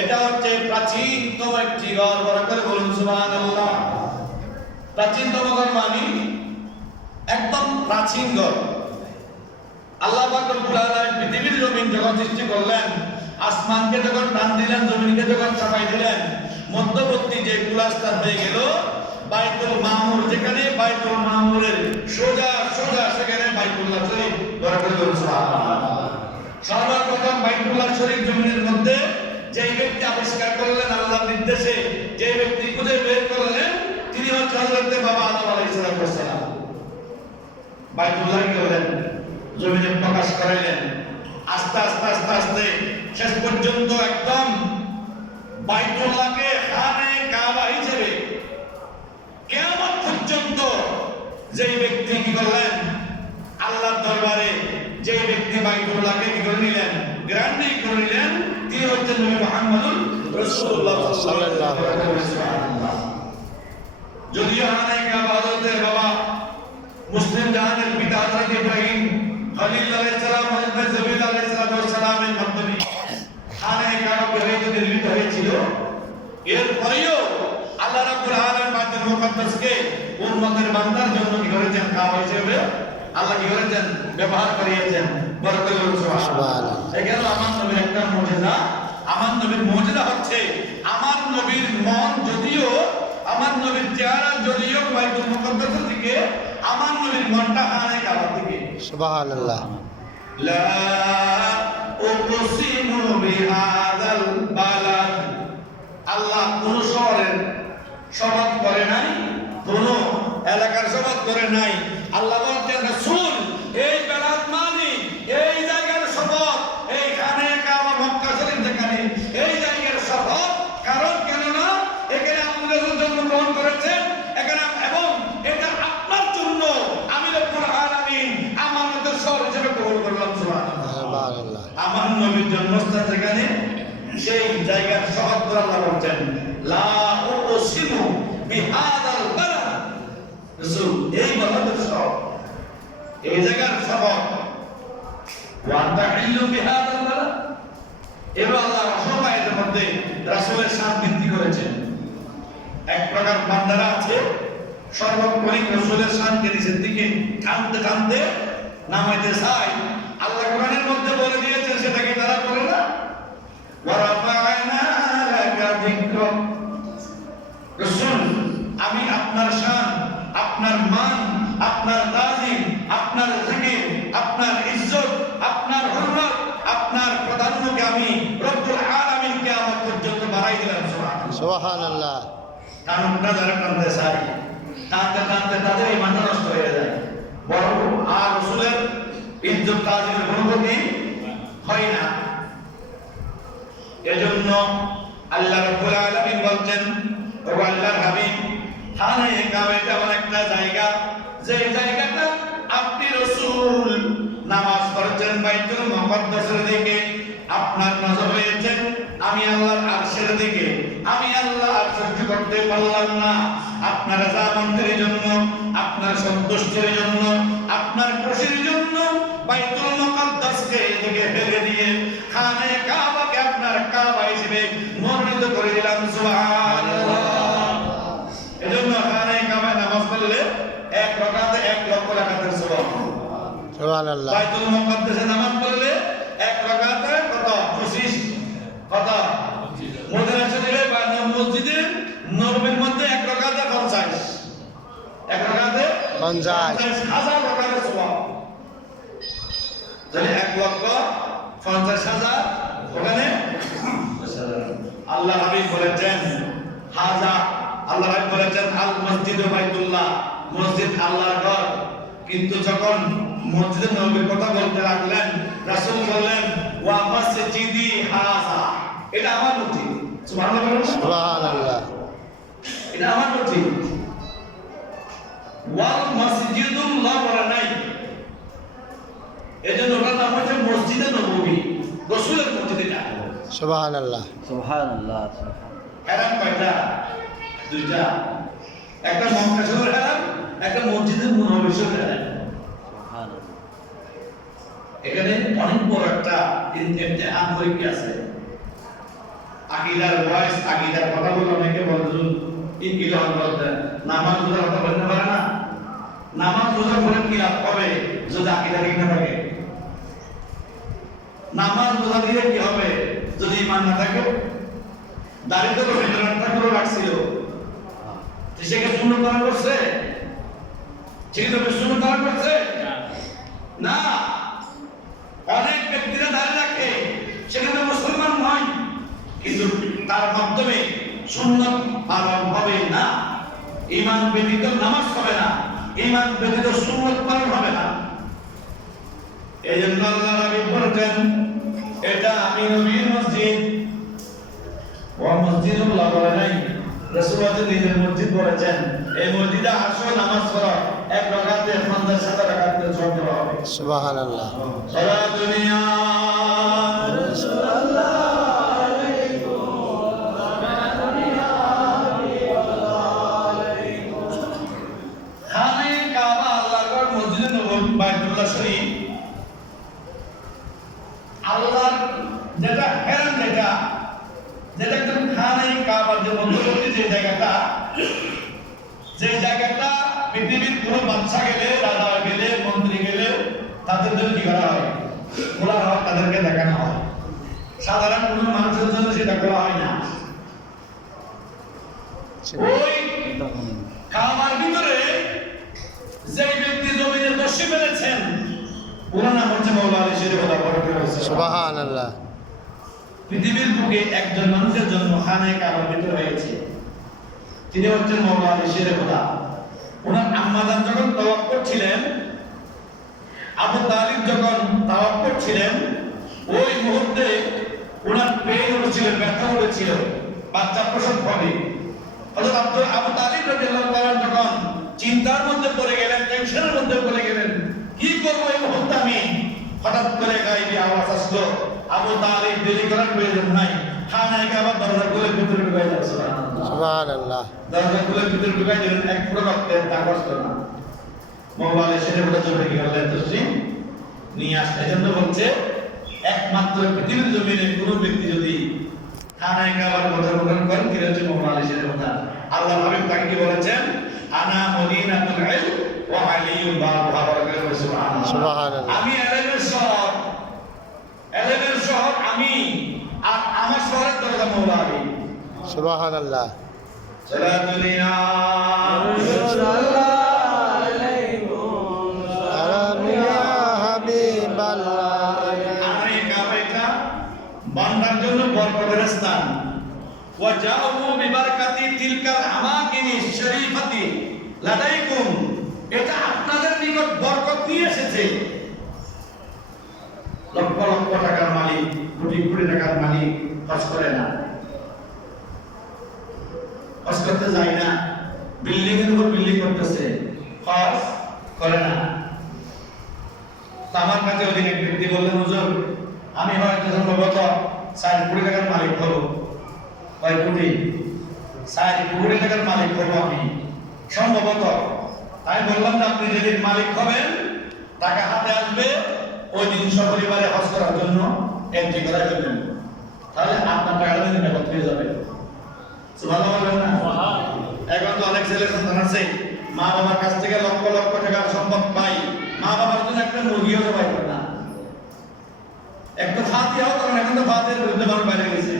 এটা হচ্ছে প্রাচীনতম একটি ঘর, বড় করে বলুন সুবহানাল্লাহ। প্রাচীনতম ঘর মানে একদম প্রাচীন ঘর। আল্লাহ পাক রব্বুল আলামিন পৃথিবীর জমিন যখন সৃষ্টি করলেন, আসমানকে যখন টান দিলেন, জমিনকে যখন চাপাই দিলেন, মধ্যবর্তী যে কুলাস্থান হয়ে গেল বাইতুল মামুর, যেখানে বাইতুল মামুরের সোজা সেখানে বাইতুল্লাহ শরীফ, বড় করে বলুন সুবহানাল্লাহ। সর্বপ্রথম বাইতুল্লাহ শরীফ জমিনের মধ্যে যেই ব্যক্তি আবিষ্কার করলেন আল্লাহর নির্দেশে, যেই ব্যক্তি খুঁজে বের করলেন, তিনি হচ্ছেন হযরত বাবা আদম আলাইহিস সালাম। বাইতুল্লাহ করলেন, জমিনে প্রকাশ করাইলেন। আস্তে আস্তে শেষ পর্যন্ত একদম বাইতুল্লাহকে খানে কাবা হিসেবে কিয়ামত পর্যন্ত যেই ব্যক্তি কি করলেন আল্লাহর দরবারে, যেই ব্যক্তি বাইতুল্লাহকে কি করে নিলেন, গ্রান্ডি করে নিলেন, তিনি হচ্ছেন নবী মুহাম্মদুর রাসূলুল্লাহ সাল্লাল্লাহু আলাইহি ওয়াসাল্লাম। যদিও খানে কাবা হযরত বাবা মুসলিম জাহানের পিতা হযরত ইব্রাহিম খলিল আলাইহিস সালাম, হযরত জিবরিল আলাইহিস সালামের মাধ্যমে খানে কাবা হয়তো নির্মিত হয়েছিল, এরপরেও আল্লাহ রাব্বুল আলামিন বাইতুল মুকাদ্দাসকে উম্মতের বান্দার জন্য কি করেছেন, কাবা হিসেবে আল্লাহ কি করেছেন, ব্যবহার করিয়েছেন। বরকত সুবহানাল্লাহ। এখানে আমার নবীর একটা মুজিজা, আমার নবীর মুজিজা হচ্ছে আমার নবীর মন যদিও, আমার নবীর চেহারা যদিও বাইতুল মুকাদ্দাস থেকে, আমার নবীর মনটা খানে কাবা থেকে। সুবহানাল্লাহ। লা উকসিমু বিহাদাল বালাদ, আল্লাহ কোন শহরের শপথ করে নাই, কোন এলাকার শপথ করে নাই। আল্লাহ বলতেন রাসূল এই বেলাদ মানে এই জায়গার শপথ, এইখানে কাবা মক্কা শরীফ যেখানে, এই জায়গার শপথ। কারণ কেননা এখানে আপনি রাসূল জন্মগ্রহণ করেছেন, এখানে এবং এটা আপনার জন্য আমি রব্বুল আলামিন আমাদের শহর হিসেবে কবুল করলাম। সুবহানাল্লাহ। আমার নবীর জন্মস্থান যেখানে, সেই জায়গার শপথ করে আল্লাহ বলছেন লা উকসিমু বিহাদাল বালাদ, রাসূল এই বালাদের শপথ, এই জায়গার শপথ। ওয়া তাহিল্লু বিহাদাল বালাদ, এবার আল্লাহ রহমায়ের মধ্যে রাসূলের শান বৃদ্ধি করেছেন। এক প্রকার বান্দারা আছে সর্বক্ষণিক রাসূলের শানকে নিচের দিকে টানতে টানতে নামাইতে চায়। আল্লাহ কোরআনের মধ্যে বলে দিয়েছেন, সেটাকে তারা করে না। ওয়া রাফা'না লাকা যিকরাক, রাসূল আমি আপনার শান, আপনার মান, আপনার তাজিম, আপনার জিকির, আপনার ইজ্জত, আপনার হুরমত, আপনার প্রাধান্যকে আমি রব্বুল আলামিন কিয়ামত পর্যন্ত বাড়াই দিলাম। সুবহানাল্লাহ। কারণটা যারা টানতে চায়, টানতে টানতে তাদের ইমানটা নষ্ট হয়ে যায়, বরং আর রাসূলের ইজ্জত তাজিমের কোনো ক্ষতি হয় না। এজন্য আল্লাহ রাব্বুল আলামিন বলছেন, ও আল্লাহর হাবিব, খানে কাবা এমন একটা জায়গা, যে জায়গাটা আপনি রাসূল নামাজ পড়ছেন বাইতুল মুকাদ্দাসের দিকে, আপনার নজর হয়েছেন আমি আল্লাহর আরশের দিকে। আমি আল্লাহ আর সহ্য করতে পারলাম না, আপনার রাজামন্ত্রীর জন্য, আপনার সন্তুষ্টির জন্য, আপনার খুশির জন্য বাইতুল মুকাদ্দাসকে এদিকে ফেলে দিয়ে খানে কাবাকে আপনার কাবা হিসেবে মনোনীত করে দিলাম। সুবহানাল্লাহ। এজন্য খানে কাবায় নামাজ পড়লে এক রাকাতে 1 লক্ষ রাকাতের সওয়াব। সুবহানাল্লাহ। বাইতুল মুকাদ্দাসে নামাজ পড়লে এক রাকাতে কত? 25। কত? মদিনা শরীফে বা মসজিদে নববীর মধ্যে এক রাকাতে 50। এক রাকাতে 50,000 রাকাতের সওয়াব। তাহলে 1,50,000 ওখানে আল্লাহ হাবিব বলেছেন, হাজা আল্লাহ হাবিব বলেছেন আল মসজিদ বাইতুল্লাহ মসজিদ আল্লাহর ঘর, কিন্তু যখন মসজিদে নববীর কথা বলতে লাগলেন, রাসূল বললেন ওয়া মাসজিদি হাযা, এটা আমার মসজিদ। সুবহানাল্লাহ বলুন। সুবহানাল্লাহ। এটা আমার মসজিদ। ওয়াল মসজিদুল্লাহ বলা নাই, এজন্য ওটার নাম হচ্ছে মসজিদে নববী, রাসূলের মসজিদ। এটা সুবহানাল্লাহ। সুবহানাল্লাহ। হারাম কয়টা? দুইটা, একটা মক্কা শহর হারাম, একটা মসজিদে নববী শহর হারাম। সুবহানাল্লাহ। এখানে অনেক বড় একটা ইমতিহান পরীক্ষা আছে। আকীদার ভয়েস, আকীদার কথা বলে অনেকে বলে ইনকিলাব বলতে, নামাজ রোজা কথা বলতে পারে না। নামাজ রোজা করে কি লাভ হবে যদি আকীদা ঠিক না থাকে? নামাজ রোজা দিয়ে কি হবে যদি ঈমান না থাকে? দাড়ি তো রবীন্দ্রনাথ ঠাকুরও রাখছিল, সেকে সুন্নত পালন করছে? সেকে তো সুন্নত পালন করছে না। অনেক ব্যক্তিরা দাড়ি রাখে, সেখানে মুসলমান নয়, কিন্তু তার মাধ্যমে সুন্নত পালন হবে না। ঈমান ব্যতীত নামাজ হবে না, ঈমান ব্যতীত সুন্নত পালন হবে না। এই জন্য আল্লাহ নবী বলেছেন এটা আমি নবীর মসজিদ। ও মসজিদুল্লাহ বলে নাই, রাসূলুল্লাহ নিজের মসজিদ বলেছেন। এই মসজিদে আসো, নামাজ পড়ো, এক রাকাতে 50 রাকাতের সওয়াব দেওয়া হবে। সুবহানাল্লাহ। সারা দুনিয়া খানে কাবা, আল্লাহর ঘর, মসজিদে নববী, বাইতুল্লাহ শরীফ, আল্লাহর যেটা হেরাম, যেটা একদম খানে কাবার যে মধ্যবর্তী যে জায়গাটা পৃথিবীর কোনো বাদশা গেলে, রাজা গেলে, মন্ত্রী গেলে তাদের জন্য কি করা হয়? খোলা হয়, তাদেরকে দেখানো হয়। সাধারণ কোনো মানুষের জন্য সেটা খোলা হয় না। ওই কাবার ভিতরে যে ব্যক্তি জমিনে দর্শী পেরেছেন, ওনার নাম হচ্ছে মাওলা আলী শের খোদা বরকত। সুবহানাল্লাহ। পৃথিবীর বুকে একজন মানুষের জন্য খানে কাবার ভিতরে হয়েছে, তিনি হচ্ছেন মাওলা আলী শের খোদা। ওনার আম্মাজান যখন তাওয়াফ করছিলেন, আবু তালিব যখন তাওয়াফ করছিলেন, ওই মুহূর্তে ওনার পেইন হচ্ছিল, ব্যথা হচ্ছিল, বাচ্চা প্রসব হবে। হযরত আবু তালিব রাদিয়াল্লাহু তাআলা যখন চিন্তার মধ্যে পড়ে গেলেন, টেনশনের মধ্যে পড়ে গেলেন, কি করব এই মুহূর্তে আমি? হঠাৎ করে গায়েবী আওয়াজ আসলো, আবু তালিব দেরি করার প্রয়োজন নাই, খানায় কাবার দরজা খুলে ভিতরে ঢুকে যাচ্ছে। সুবহানাল্লাহ। দরজা খুলে ভিতরে ঢুকে দিলেন, এক ফুটো রক্তের দাগ আসলো না। মাওলা আলী শের খোদা চলে গেলেন, তসলিম নিয়ে আসতে। এজন্য বলছে একমাত্র পৃথিবীর জমিনে কোন ব্যক্তি যদি খানায় কাবার পদার্পণ করেন, তিনি হচ্ছে মাওলা আলী শের খোদা। আল্লাহ হাবিব তাকে কি বলেছেন? আনা মদিনাতুল ইলম ওয়া আলিয়্যুন বাবুহা। সুবহানাল্লাহ। সুবহানাল্লাহ। আমি এলেমের শহর, এলেমের শহর আমি, আর আমার শহরের দরজা মাওলা আলী। সুবহানাল্লাহ। সারা দুনিয়া বান্দার জন্য বরকতের স্থান। ওয়া জাউ বিবারকাতি তিলকাল আমাকিনি শরীফাতি লাদাইকুম, এটা আপনাদের নিকট বরকত নিয়ে এসেছে। লক্ষ লক্ষ টাকার মালিক, কোটি কোটি টাকার মালিক হজ করে না, হজ করতে যায় না, বিল্ডিং এর উপর বিল্ডিং করতেছে, হজ করে না। আমার কাছে ওদিন এক ব্যক্তি বললেন, হুজুর আমি হয়তো সম্ভবত 4 কোটি টাকার মালিক হবো। কয় কোটি? 4 কোটি টাকার মালিক হবো আমি সম্ভবত। আমি বললাম যে আপনি যেদিন মালিক হবেন, টাকা হাতে আসবে, ওই দিন সপরিবারে হজ করার জন্য এন্ট্রি করা ফেলবেন, তাহলে আপনার টাকাটা দিন একত্র হয়ে যাবে। সুবহানাল্লাহ বলেন না? এখন তো অনেক ছেলে সন্তান আছে, মা বাবার কাছ থেকে লক্ষ লক্ষ টাকার সম্পদ পাই, মা বাবার জন্য একটা মুরগিও জবাই করে না, একটা ফাতিহাও করেন। এখন তো ফাতিহার বিরুদ্ধে মানুষ বাইরে গেছে,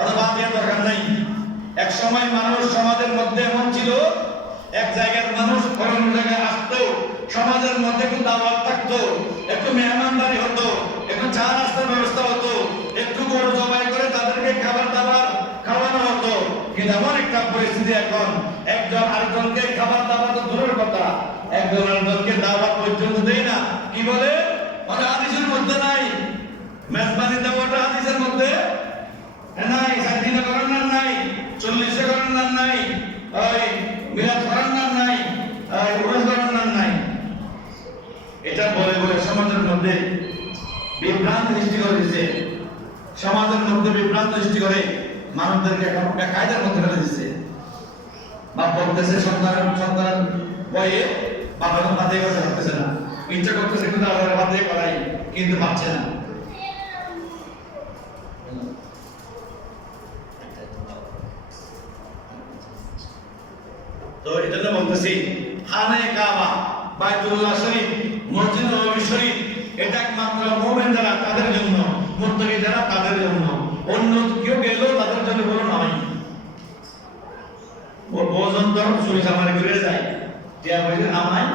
অত ফাতিহার দরকার নাই। এক সময় মানুষ সমাজের মধ্যে এমন ছিল, এক জায়গার মানুষ অন্য জায়গায় আসতো, সমাজের মধ্যে একটু দাওয়াত থাকতো, একটু মেহমানদারি হতো, একটু চা নাস্তার ব্যবস্থা হতো, একটু গরু জবাই করে তাদেরকে খাবার দাবার খাওয়ানো হতো। কিন্তু এমন একটা পরিস্থিতি এখন, একজন আরেকজনকে খাবার দাবার তো দূরের কথা, একদল আরেকদলকে দাওয়াত পর্যন্ত দেয় না। কি বলে? মানে হাদিসের মধ্যে নাই, মেজবানি দেওয়াটা হাদিসের মধ্যে নাই, সাইদিনা করার নাম নাই, 40 করার নাম নাই, ওই মিলাদ করার নাম নাই, ওই উরস করার নাম নাই। এটা বলে বলে সমাজের মধ্যে বিভ্রান্ত সৃষ্টি করে দিচ্ছে, সমাজের মধ্যে বিভ্রান্ত সৃষ্টি করে মানবদেরকে একটা কায়দার মধ্যে ফেলে দিচ্ছে। বাপ বলতেছে সন্তান বয়ে বাবার বাদে করতে পারতেছে না, ইচ্ছা করতেছে কিন্তু আবার বাদে করাই, কিন্তু পারছে না। তো এই জন্য বলতেছি খানে কাবা, বাইতুল্লাহ শরীফ, মসজিদ নববী শরীফ এটা একমাত্র মুমিন যারা তাদের জন্য, মুত্তাকি যারা তাদের জন্য, অন্য কেউ গেলেও তাদের জন্য কোনো নয়। ও পর্যন্ত চুরি চামারি করে যায়, টিয়া পয়সা নামায়